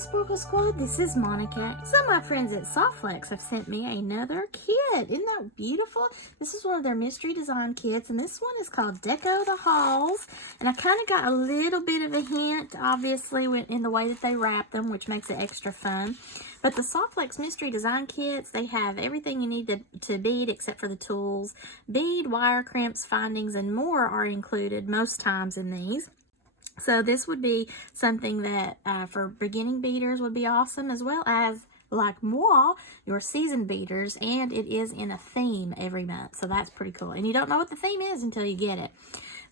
Sparkle Squad, this is Monica. Some of my friends at Softflex have sent me another kit. Isn't that beautiful? This is one of their mystery design kits, and this one is called Deco the Halls. And I kind of got a little bit of a hint, obviously, in the way that they wrap them, which makes it extra fun. But the Softflex mystery design kits, they have everything you need to bead except for the tools. Bead, wire, crimps, findings, and more are included most times in these. So this would be something that for beginning beaders would be awesome, as well as, like moi, your seasoned beaders, and it is in a theme every month, so that's pretty cool. And you don't know what the theme is until you get it.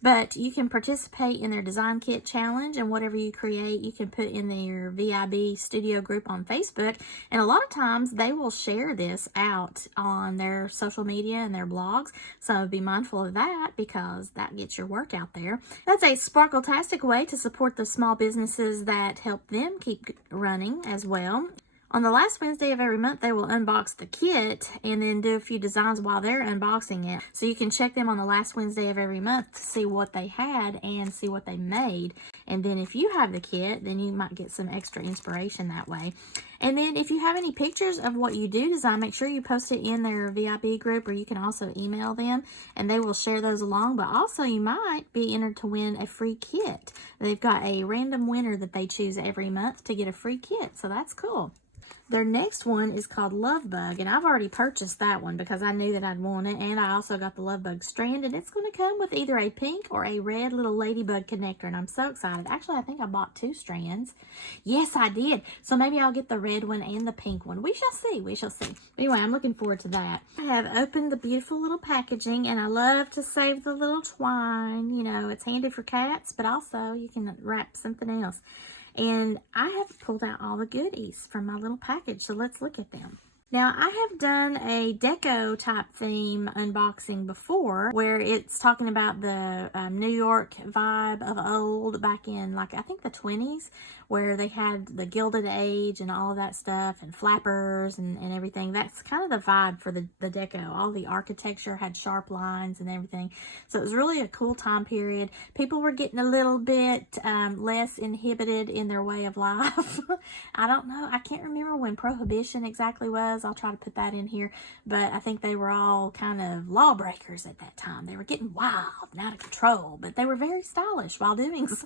But you can participate in their design kit challenge, and whatever you create, you can put in their VIB studio group on Facebook. And a lot of times they will share this out on their social media and their blogs. So be mindful of that, because that gets your work out there. That's a sparkle-tastic way to support the small businesses that help them keep running as well. On the last Wednesday of every month, they will unbox the kit and then do a few designs while they're unboxing it. So you can check them on the last Wednesday of every month to see what they had and see what they made. And then if you have the kit, then you might get some extra inspiration that way. And then if you have any pictures of what you do design, make sure you post it in their VIP group, or you can also email them and they will share those along. But also you might be entered to win a free kit. They've got a random winner that they choose every month to get a free kit. So that's cool. Their next one is called Love Bug, and I've already purchased that one because I knew that I'd want it, and I also got the Love Bug strand, and it's going to come with either a pink or a red little ladybug connector, and I'm so excited. Actually, I think I bought 2 strands. Yes, I did. So maybe I'll get the red one and the pink one. We shall see. We shall see. Anyway, I'm looking forward to that. I have opened the beautiful little packaging, and I love to save the little twine. You know, it's handy for cats, but also you can wrap something else. And I have pulled out all the goodies from my little package, so let's look at them. Now, I have done a Deco type theme unboxing before, where it's talking about the New York vibe of old back in, like, I think the 20s, where they had the Gilded Age and all of that stuff, and flappers and everything. That's kind of the vibe for the Deco. All the architecture had sharp lines and everything. So it was really a cool time period. People were getting a little bit less inhibited in their way of life. I don't know. I can't remember when Prohibition exactly was. I'll try to put that in here. But I think they were all kind of lawbreakers at that time. They were getting wild and out of control, but they were very stylish while doing so.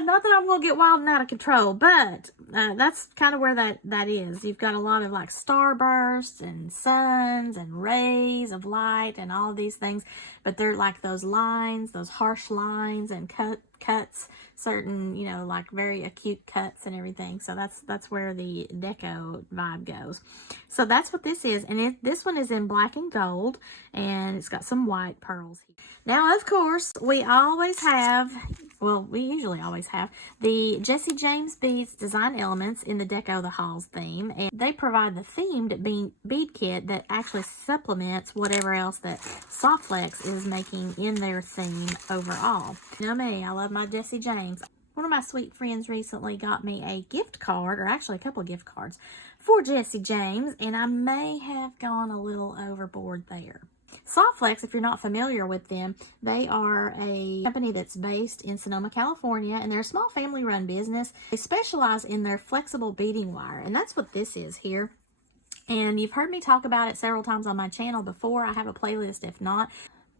Not that I'm going to get wild and out of control, but that's kind of where that is. You've got a lot of like starbursts and suns and rays of light and all of these things, but they're like those lines, those harsh lines and cuts, certain, you know, like very acute cuts and everything. So that's where the Deco vibe goes. So that's what this is, and this one is in black and gold, and it's got some white pearls. Now, of course, we always have, well, we usually always have the Jesse James Beads design elements in the Deco the Halls theme, and they provide the themed bead kit that actually supplements whatever else that Softflex is making in their theme overall. You know me, I love my Jesse James. One of my sweet friends recently got me a gift card, or actually a couple of gift cards, for Jesse James, and I may have gone a little overboard there. Softflex, if you're not familiar with them, they are a company that's based in Sonoma, California, and they're a small family-run business. They specialize in their flexible beading wire, and that's what this is here. And you've heard me talk about it several times on my channel before. I have a playlist if not.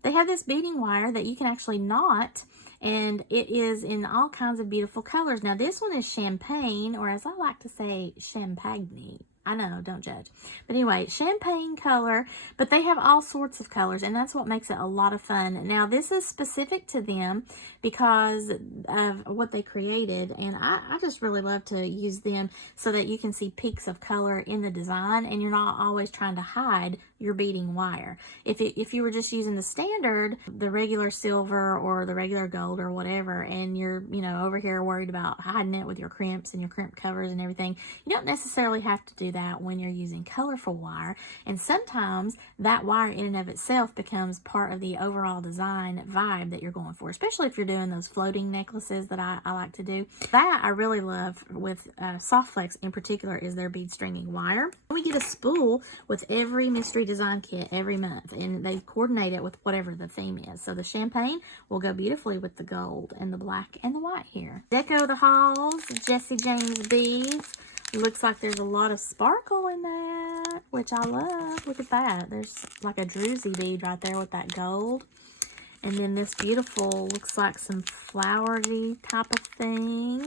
They have this beading wire that you can actually knot, and it is in all kinds of beautiful colors. Now, this one is champagne, or as I like to say, champagne. I know, don't judge. But anyway, champagne color, but they have all sorts of colors, and that's what makes it a lot of fun. Now, this is specific to them because of what they created, and I just really love to use them so that you can see peaks of color in the design, and you're not always trying to hide your beading wire. If you were just using the standard, the regular silver or the regular gold or whatever, and you're, you know, over here worried about hiding it with your crimps and your crimp covers and everything, you don't necessarily have to do that. that when you're using colorful wire. And sometimes that wire in and of itself becomes part of the overall design vibe that you're going for, especially if you're doing those floating necklaces that I like to do. That I really love with Soft Flex in particular is their bead stringing wire. We get a spool with every mystery design kit every month, and they coordinate it with whatever the theme is. So the champagne will go beautifully with the gold and the black and the white here. Deco the Halls, Jesse James beads. Looks like there's a lot of sparkle in that, which I love. Look at that. There's like a druzy bead right there with that gold. And then this beautiful, looks like some flowery type of thing.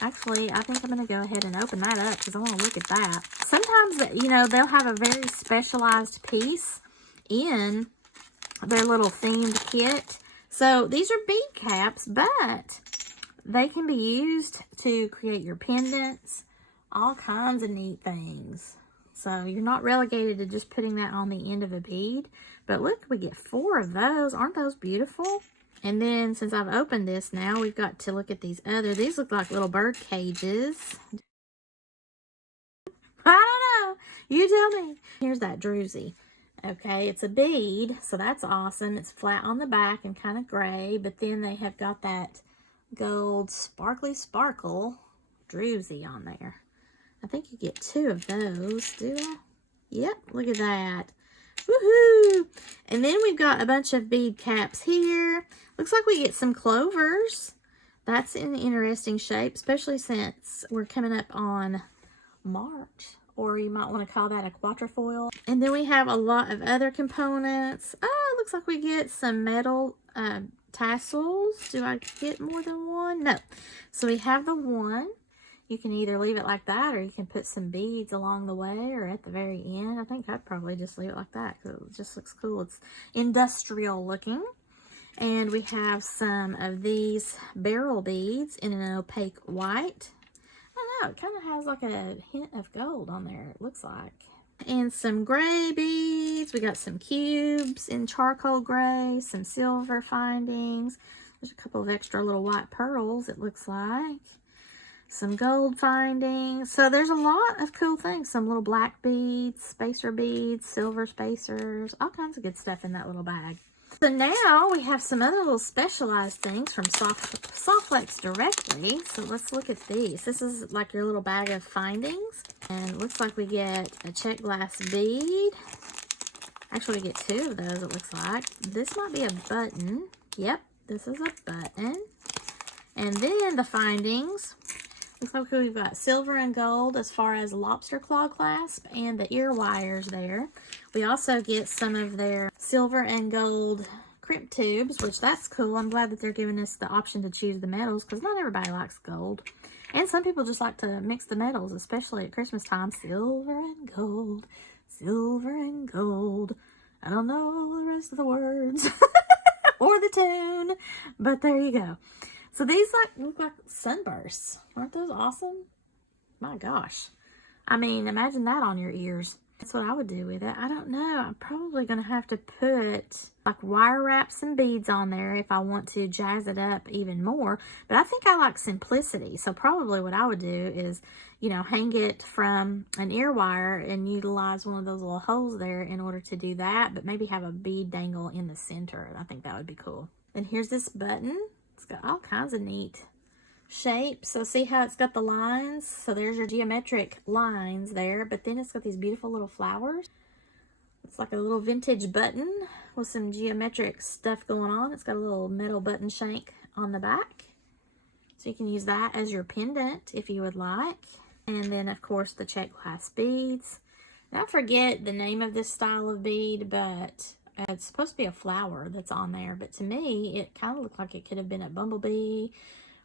Actually, I think I'm going to go ahead and open that up because I want to look at that. Sometimes, you know, they'll have a very specialized piece in their little themed kit. So these are bead caps, but they can be used to create your pendants, all kinds of neat things. So you're not relegated to just putting that on the end of a bead. But look, we get 4 of those. Aren't those beautiful? And then since I've opened this now, we've got to look at these other. These look like little bird cages. I don't know. You tell me. Here's that druzy. Okay, it's a bead, so that's awesome. It's flat on the back and kind of gray, but then they have got that gold sparkly sparkle druzy on there. I think you get 2 of those, do I? Yep, look at that. Woohoo! And then we've got a bunch of bead caps here. Looks like we get some clovers. That's an interesting shape, especially since we're coming up on March. Or you might want to call that a quatrefoil. And then we have a lot of other components. Oh, it looks like we get some metal tassels. Do I get more than one? No. So we have the one. You can either leave it like that, or you can put some beads along the way or at the very end. I think I'd probably just leave it like that because it just looks cool. It's industrial looking. And we have some of these barrel beads in an opaque white. I don't know, it kind of has like a hint of gold on there, it looks like. And some gray beads. We got some cubes in charcoal gray, some silver findings. There's a couple of extra little white pearls, it looks like. Some gold findings. So there's a lot of cool things. Some little black beads, spacer beads, silver spacers, all kinds of good stuff in that little bag. So now we have some other little specialized things from Soft Flex directly. So let's look at these. This is like your little bag of findings. And it looks like we get a check glass bead. Actually, we get 2 of those, it looks like. This might be a button. Yep, this is a button. And then the findings. Looks like we've got silver and gold as far as lobster claw clasp and the ear wires there. We also get some of their silver and gold crimp tubes, which that's cool. I'm glad that they're giving us the option to choose the metals because not everybody likes gold. And some people just like to mix the metals, especially at Christmas time. Silver and gold, silver and gold. I don't know the rest of the words or the tune, but there you go. So these look like sunbursts. Aren't those awesome? My gosh. I mean, imagine that on your ears. That's what I would do with it. I don't know. I'm probably going to have to put like wire wrap some beads on there if I want to jazz it up even more. But I think I like simplicity. So probably what I would do is, you know, hang it from an ear wire and utilize one of those little holes there in order to do that. But maybe have a bead dangle in the center. I think that would be cool. And here's this button. It's got all kinds of neat shapes. So see how it's got the lines? So there's your geometric lines there, but then it's got these beautiful little flowers. It's like a little vintage button with some geometric stuff going on. It's got a little metal button shank on the back. So you can use that as your pendant if you would like. And then of course the check glass beads. Now I forget the name of this style of bead, but it's supposed to be a flower that's on there, but to me, it kind of looked like it could have been a bumblebee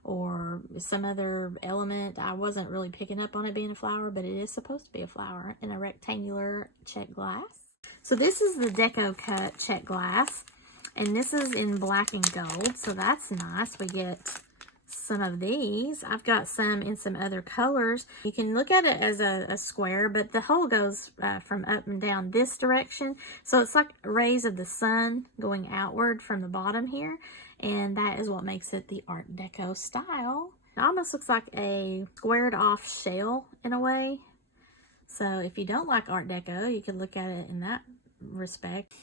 or some other element. I wasn't really picking up on it being a flower, but it is supposed to be a flower in a rectangular check glass. So this is the Deco cut check glass, and this is in black and gold, so that's nice. We get some of these. I've got some in some other colors. You can look at it as a square, but the hole goes from up and down this direction. So it's like rays of the sun going outward from the bottom here. And that is what makes it the Art Deco style. It almost looks like a squared off shell in a way. So if you don't like Art Deco, you could look at it in that respect.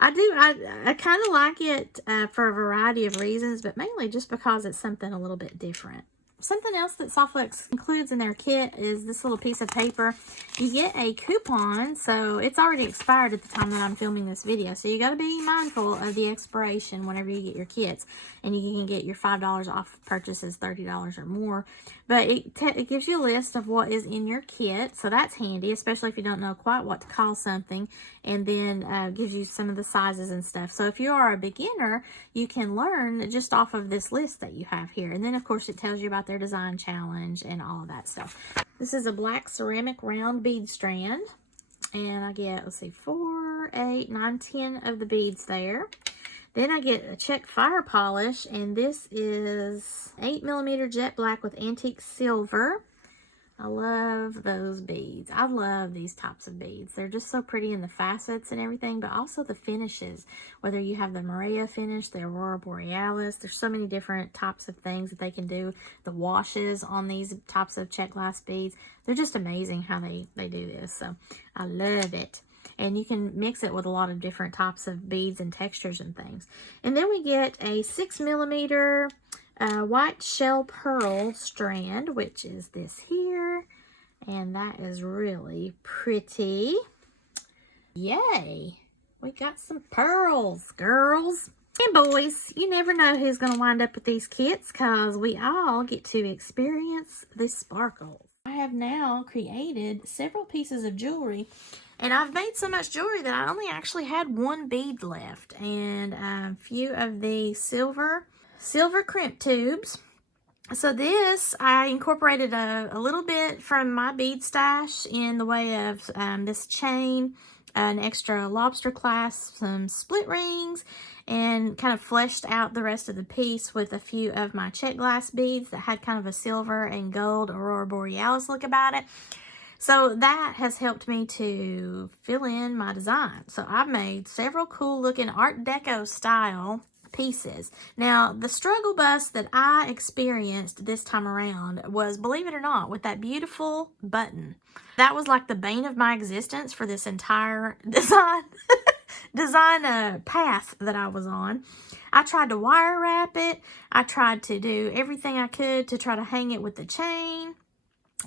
I kind of like it for a variety of reasons, but mainly just because it's something a little bit different. Something else that Softflex includes in their kit is this little piece of paper. You get a coupon, so it's already expired at the time that I'm filming this video. So you got to be mindful of the expiration whenever you get your kits. And you can get your $5 off purchases, $30 or more. But it gives you a list of what is in your kit, so that's handy, especially if you don't know quite what to call something. And then gives you some of the sizes and stuff. So if you are a beginner, you can learn just off of this list that you have here. And then, of course, it tells you about their design challenge and all of that stuff. This is a black ceramic round bead strand. And I get, let's see, 4, 8, 9, 10 of the beads there. Then I get a check fire polish, and this is 8mm jet black with antique silver. I love those beads. I love these types of beads. They're just so pretty in the facets and everything, but also the finishes. Whether you have the Maria finish, the Aurora Borealis, there's so many different types of things that they can do. The washes on these types of check glass beads, they're just amazing how they do this. So I love it. And you can mix it with a lot of different types of beads and textures and things. And then we get a 6mm white shell pearl strand, which is this here. And that is really pretty. Yay! We got some pearls, girls. And boys, you never know who's going to wind up with these kits, because we all get to experience the sparkles. I have now created several pieces of jewelry. And I've made so much jewelry that I only actually had one bead left. And a few of the silver crimp tubes. So this, I incorporated a little bit from my bead stash in the way of this chain, an extra lobster clasp, some split rings, and kind of fleshed out the rest of the piece with a few of my check glass beads that had kind of a silver and gold Aurora Borealis look about it. So that has helped me to fill in my design. So I've made several cool looking Art Deco style pieces. Now, the struggle bus that I experienced this time around was, believe it or not, with that beautiful button. That was like the bane of my existence for this entire design path that I was on. I tried to wire wrap it. I tried to do everything I could to try to hang it with the chain.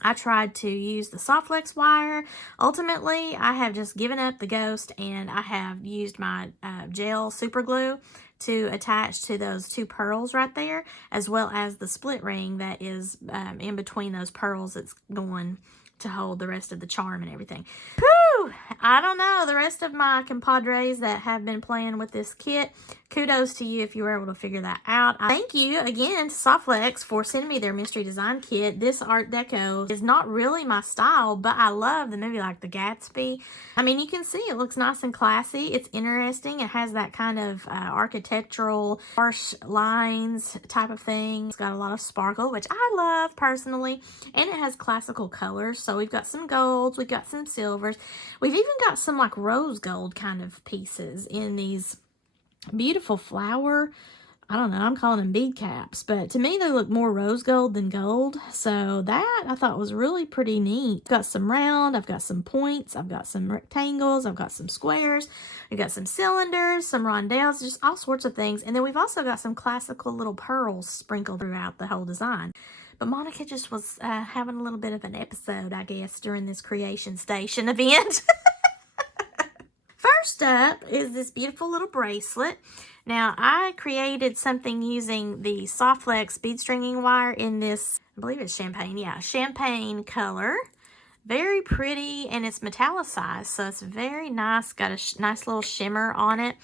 I tried to use the Softflex wire. Ultimately, I have just given up the ghost, and I have used my gel super glue to attach to those two pearls right there, as well as the split ring that is in between those pearls that's going to hold the rest of the charm and everything. Whew! I don't know. The rest of my compadres that have been playing with this kit, kudos to you if you were able to figure that out. Thank you again to Softflex for sending me their mystery design kit. This Art Deco is not really my style, but I love the movie like the Gatsby. I mean, you can see it looks nice and classy. It's interesting. It has that kind of architectural, harsh lines type of thing. It's got a lot of sparkle, which I love personally, and it has classical colors. So we've got some golds, we've got some silvers. We've even got some like rose gold kind of pieces in these beautiful flower, I don't know, I'm calling them bead caps, but to me they look more rose gold than gold. So that I thought was really pretty neat. Got some round, I've got some points, I've got some rectangles, I've got some squares, we've got some cylinders, some rondelles, just all sorts of things. And then we've also got some classical little pearls sprinkled throughout the whole design. But Monica just was having a little bit of an episode, I guess, during this Creation Station event. First up is this beautiful little bracelet. Now, I created something using the Softflex bead stringing wire in this, I believe it's champagne. Yeah, champagne color. Very pretty, and it's metallicized, so it's very nice. Got a nice little shimmer on it.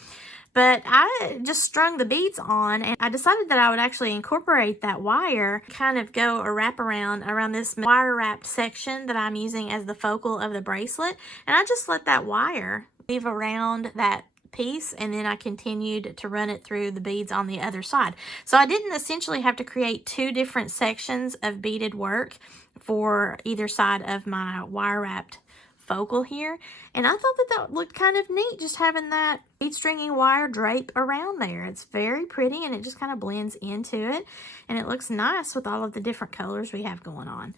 But I just strung the beads on, and I decided that I would actually incorporate that wire, kind of go a wrap around this wire wrapped section that I'm using as the focal of the bracelet. And I just let that wire weave around that piece, and then I continued to run it through the beads on the other side. So I didn't essentially have to create two different sections of beaded work for either side of my wire wrapped focal here. And I thought that looked kind of neat, just having that bead stringing wire drape around there. It's very pretty, and it just kind of blends into it, and it looks nice with all of the different colors we have going on.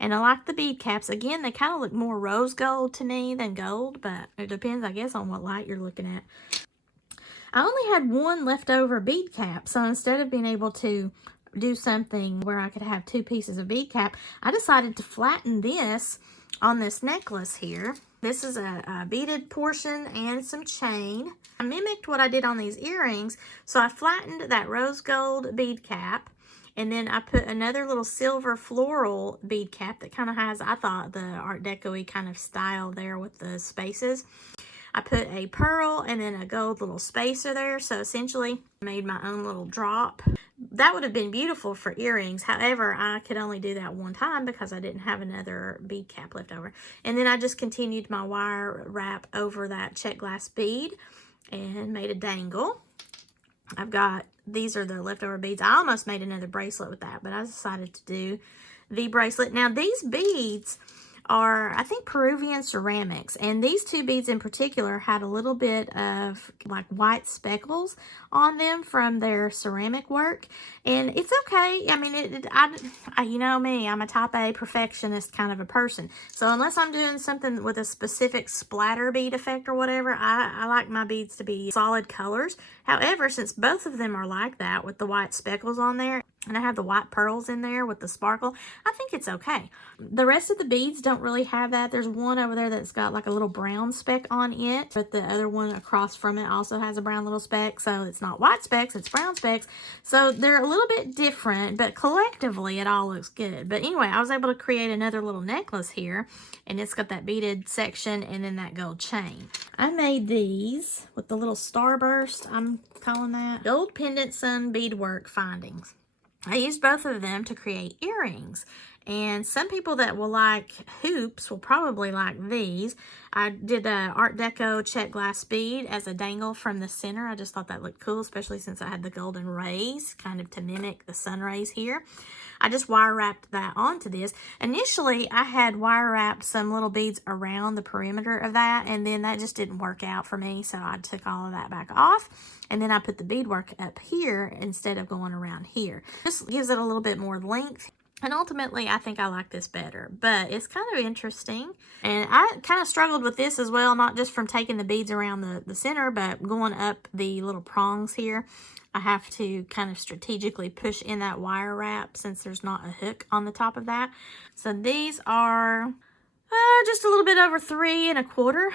And I like the bead caps. Again, they kind of look more rose gold to me than gold, but it depends, I guess, on what light you're looking at. I only had one leftover bead cap, so instead of being able to do something where I could have 2 pieces of bead cap, I decided to flatten this on this necklace here. This is a beaded portion and some chain. I mimicked what I did on these earrings, so I flattened that rose gold bead cap, and then I put another little silver floral bead cap that kind of has, I thought, the Art Deco-y kind of style there with the spaces. I put a pearl and then a gold little spacer there, so essentially I made my own little drop. That would have been beautiful for earrings. However, I could only do that one time because I didn't have another bead cap left over. And then I just continued my wire wrap over that check glass bead and made a dangle. I've got, these are the leftover beads. I almost made another bracelet with that, but I decided to do the bracelet. Now these beads are, I think, Peruvian ceramics, and these 2 beads in particular had a little bit of like white speckles on them from their ceramic work, and it's okay. I mean, I you know me, I'm a type A perfectionist kind of a person, so unless I'm doing something with a specific splatter bead effect or whatever, I like my beads to be solid colors. However, since both of them are like that with the white speckles on there, and I have the white pearls in there with the sparkle, I think it's okay. The rest of the beads don't really have that. There's one over there that's got like a little brown speck on it, but the other one across from it also has a brown little speck. So it's not white specks, it's brown specks. So they're a little bit different, but collectively it all looks good. But anyway, I was able to create another little necklace here, and it's got that beaded section and then that gold chain. I made these with the little starburst, I'm calling that, gold pendant sun beadwork findings. I used both of them to create earrings, and some people that will like hoops will probably like these. I did a Art Deco check glass bead as a dangle from the center. I just thought that looked cool, especially since I had the golden rays, kind of to mimic the sun rays here. I just wire wrapped that onto this. Initially, I had wire wrapped some little beads around the perimeter of that, and then that just didn't work out for me, so I took all of that back off. And then I put the beadwork up here instead of going around here. This gives it a little bit more length. And ultimately, I think I like this better. But it's kind of interesting. And I kind of struggled with this as well, not just from taking the beads around the center, but going up the little prongs here. I have to kind of strategically push in that wire wrap since there's not a hook on the top of that. So these are just a little bit over 3 1/4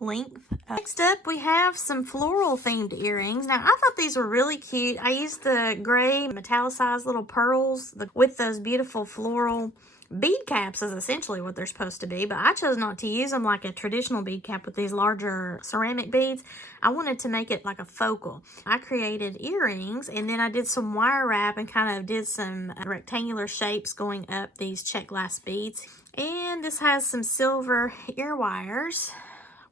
length. Next up, we have some floral themed earrings. Now, I thought these were really cute. I used the gray metallicized little pearls with those beautiful floral bead caps is essentially what they're supposed to be, but I chose not to use them like a traditional bead cap with these larger ceramic beads. I wanted to make it like a focal. I created earrings, and then I did some wire wrap and kind of did some rectangular shapes going up these check glass beads. And this has some silver ear wires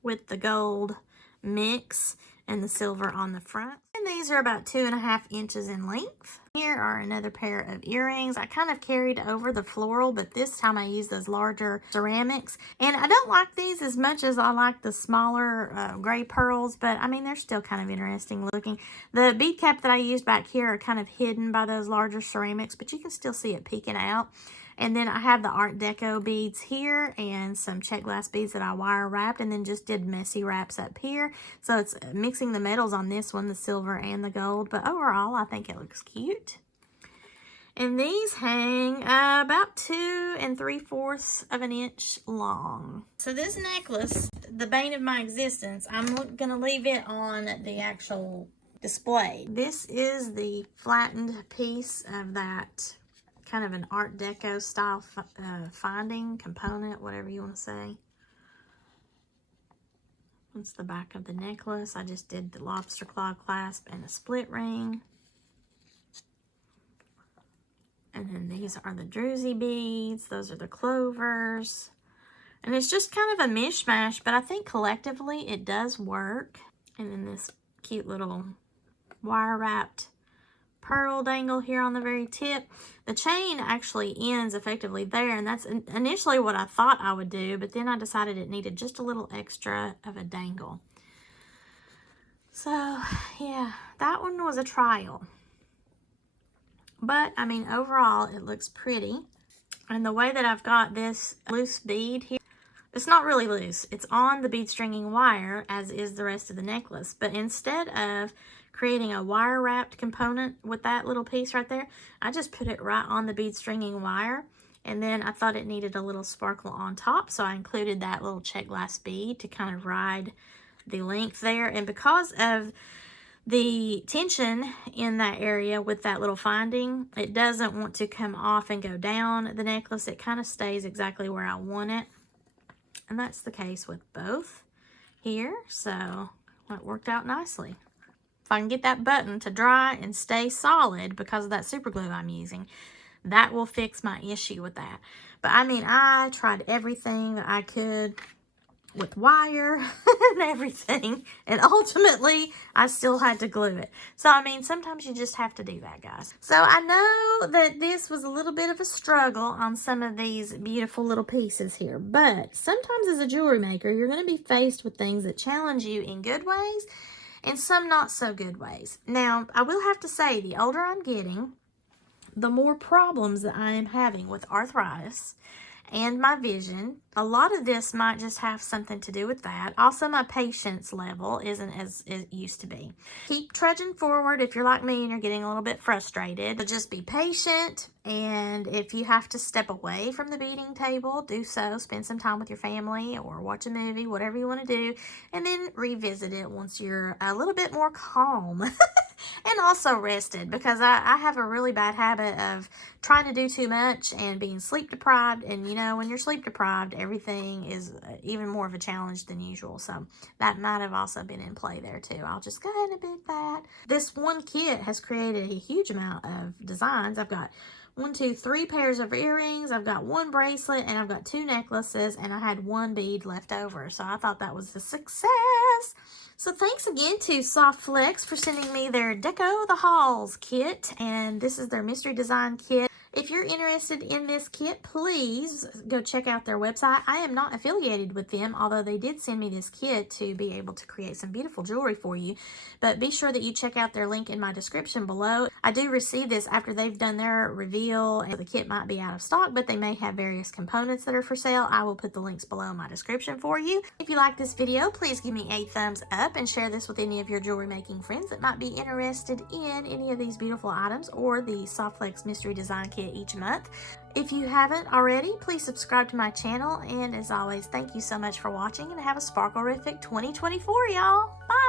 with the gold mix and the silver on the front. And these are about 2.5 inches in length. Here are another pair of earrings. I kind of carried over the floral, but this time I used those larger ceramics. And I don't like these as much as I like the smaller gray pearls, but I mean, they're still kind of interesting looking. The bead cap that I used back here are kind of hidden by those larger ceramics, but you can still see it peeking out. And then I have the Art Deco beads here and some check glass beads that I wire wrapped and then just did messy wraps up here. So it's mixing the metals on this one, the silver and the gold. But overall, I think it looks cute. And these hang about 2 3/4 of an inch long. So this necklace, the bane of my existence, I'm going to leave it on the actual display. This is the flattened piece of that kind of an Art Deco style finding component, whatever you want to say. That's the back of the necklace. I just did the lobster claw clasp and a split ring. And then these are the druzy beads. Those are the clovers. And it's just kind of a mishmash, but I think collectively it does work. And then this cute little wire wrapped pearl dangle here on the very tip. The chain actually ends effectively there, and that's initially what I thought I would do, but then I decided it needed just a little extra of a dangle. So yeah, that one was a trial, but I mean overall it looks pretty. And the way that I've got this loose bead here, it's not really loose. It's on the bead stringing wire, as is the rest of the necklace. But instead of creating a wire wrapped component with that little piece right there, I just put it right on the bead stringing wire. And then I thought it needed a little sparkle on top, so I included that little check glass bead to kind of ride the length there. And because of the tension in that area with that little finding, it doesn't want to come off and go down the necklace. It kind of stays exactly where I want it. And that's the case with both here. So it worked out nicely. If I can get that button to dry and stay solid because of that super glue I'm using, that will fix my issue with that. But I mean, I tried everything that I could with wire and everything, and ultimately I still had to glue it. So I mean, sometimes you just have to do that, guys. So I know that this was a little bit of a struggle on some of these beautiful little pieces here, but sometimes as a jewelry maker, you're going to be faced with things that challenge you in good ways and some not so good ways. Now, I will have to say, the older I'm getting, the more problems that I am having with arthritis and my vision. A lot of this might just have something to do with that. Also, my patience level isn't as it used to be. Keep trudging forward if you're like me and you're getting a little bit frustrated. But just be patient, and if you have to step away from the beading table, do so. Spend some time with your family or watch a movie, whatever you want to do, and then revisit it once you're a little bit more calm. And also rested, because I have a really bad habit of trying to do too much and being sleep deprived. And you know, when you're sleep deprived, everything is even more of a challenge than usual. So that might have also been in play there too. I'll just go ahead and admit that. This one kit has created a huge amount of designs. I've got 1, 2, 3 pairs of earrings. I've got 1 bracelet, and I've got 2 necklaces, and I had 1 bead left over. So I thought that was a success. So thanks again to Soft Flex for sending me their Deco the Halls kit, and this is their mystery design kit. If you're interested in this kit, please go check out their website. I am not affiliated with them, although they did send me this kit to be able to create some beautiful jewelry for you. But be sure that you check out their link in my description below. I do receive this after they've done their reveal, and the kit might be out of stock, but they may have various components that are for sale. I will put the links below in my description for you. If you like this video, please give me a thumbs up and share this with any of your jewelry making friends that might be interested in any of these beautiful items or the Soft Flex mystery design kit each month. If you haven't already, please subscribe to my channel, and as always, thank you so much for watching, and have a sparkle-rific 2024, y'all. Bye!